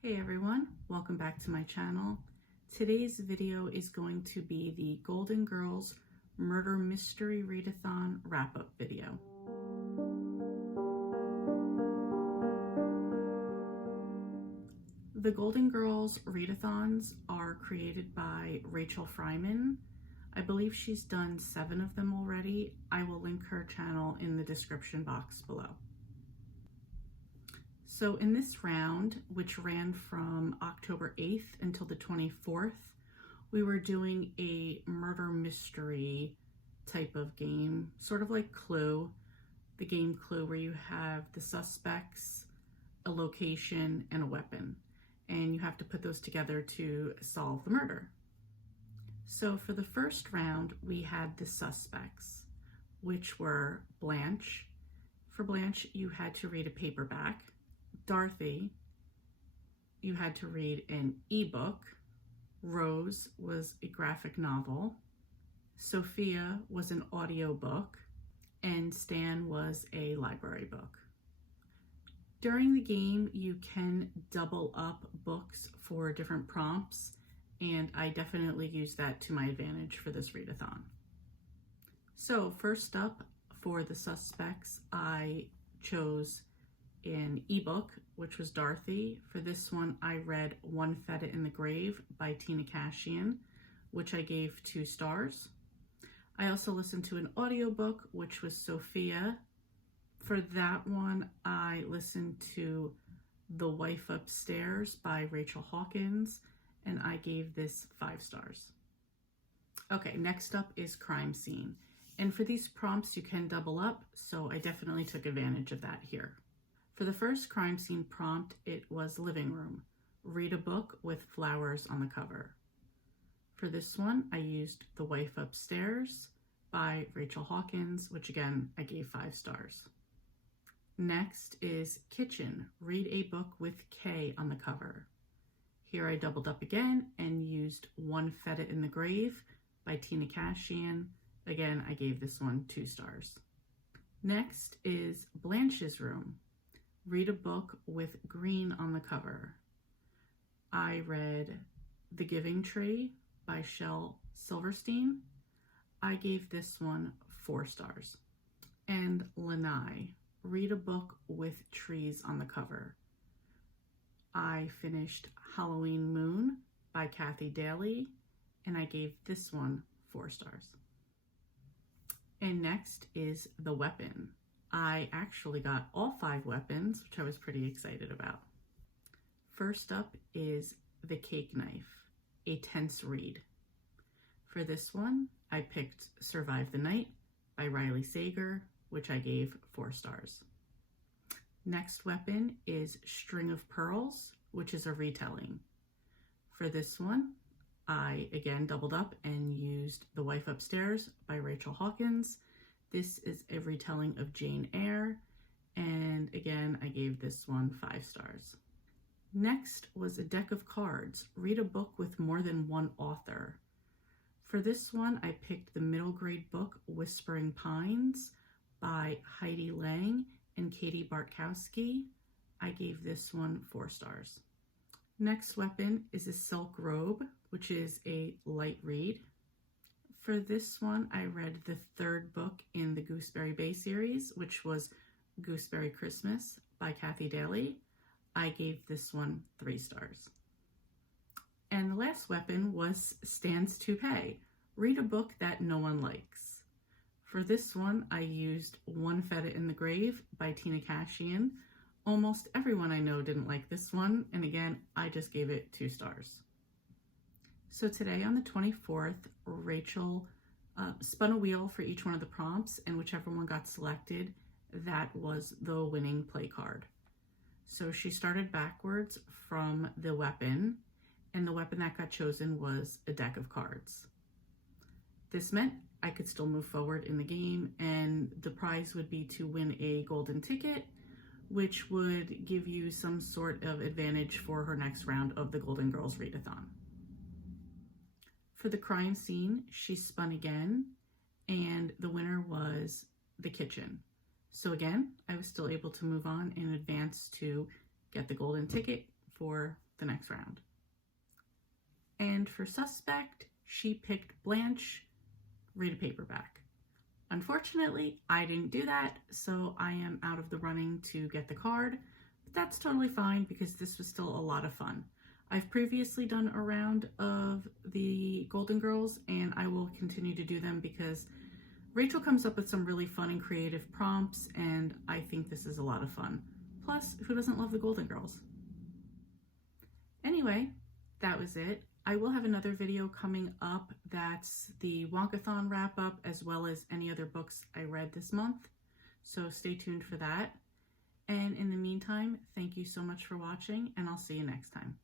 Hey everyone, welcome back to my channel. Today's video is going to be the Golden Girls Murder Mystery Readathon wrap-up video. The Golden Girls Readathons are created by Rachael. I believe she's done 7 of them already. I will link her channel in the description box below. So in this round, which ran from October 8th until the 24th, we were doing a murder mystery type of game, sort of like Clue, the game Clue, where you have the suspects, a location, and a weapon, and you have to put those together to solve the murder. So for the first round, we had the suspects, which were Blanche. For Blanche, you had to read a paperback. Dorothy, you had to read an ebook. Rose was a graphic novel. Sophia was an audiobook. And Stan was a library book. During the game, you can double up books for different prompts, and I definitely used that to my advantage for this readathon. So first up, for the suspects, I chose an ebook, which was Dorothy. For this one, I read One Feta in the Grave by Tina Cashian, which I gave 2 stars. I also listened to an audiobook, which was Sophia. For that one, I listened to The Wife Upstairs by Rachael Hawkins, and I gave this 5 stars. Okay, next up is Crime Scene. And for these prompts, you can double up, so I definitely took advantage of that here. For the first crime scene prompt, it was living room. Read a book with flowers on the cover. For this one, I used The Wife Upstairs by Rachael Hawkins, which again, I gave 5 stars. Next is kitchen. Read a book with K on the cover. Here I doubled up again and used One Feta in the Grave by Tina Cashian. Again, I gave this one 2 stars. Next is Blanche's room. Read a book with green on the cover. I read The Giving Tree by Shel Silverstein. I gave this one 4 stars. And Lanai, read a book with trees on the cover. I finished Halloween Moon by Kathy Daly, and I gave this one 4 stars. And next is The Weapon. I actually got all 5 weapons, which I was pretty excited about. First up is The Cake Knife, a tense read. For this one, I picked Survive the Night by Riley Sager, which I gave 4 stars. Next weapon is String of Pearls, which is a retelling. For this one, I again doubled up and used The Wife Upstairs by Rachael Hawkins. This is a retelling of Jane Eyre, and again, I gave this one 5 stars. Next was a deck of cards. Read a book with more than one author. For this one, I picked the middle grade book Whispering Pines by Heidi Lang and Katie Bartkowski. I gave this one 4 stars. Next weapon is a silk robe, which is a light read. For this one, I read the 3rd book in the Gooseberry Bay series, which was Gooseberry Christmas by Kathy Daly. I gave this one 3 stars. And the last weapon was Stan's Toupee. Read a book that no one likes. For this one, I used One Feta in the Grave by Tina Cashian. Almost everyone I know didn't like this one, and again, I just gave it 2 stars. So today on the 24th, Rachael spun a wheel for each one of the prompts, and whichever one got selected, that was the winning play card. So she started backwards from the weapon, and the weapon that got chosen was a deck of cards. This meant I could still move forward in the game, and the prize would be to win a golden ticket, which would give you some sort of advantage for her next round of the Golden Girls Readathon. For the crime scene, she spun again, and the winner was the kitchen. So again, I was still able to move on and advance to get the golden ticket for the next round. And for Suspect, she picked Blanche, read a paperback. Unfortunately, I didn't do that, so I am out of the running to get the card, but that's totally fine because this was still a lot of fun. I've previously done a round of the Golden Girls, and I will continue to do them because Rachel comes up with some really fun and creative prompts, and I think this is a lot of fun. Plus, who doesn't love the Golden Girls? Anyway, that was it. I will have another video coming up that's the Wonkathon wrap-up as well as any other books I read this month, so stay tuned for that. And in the meantime, thank you so much for watching, and I'll see you next time.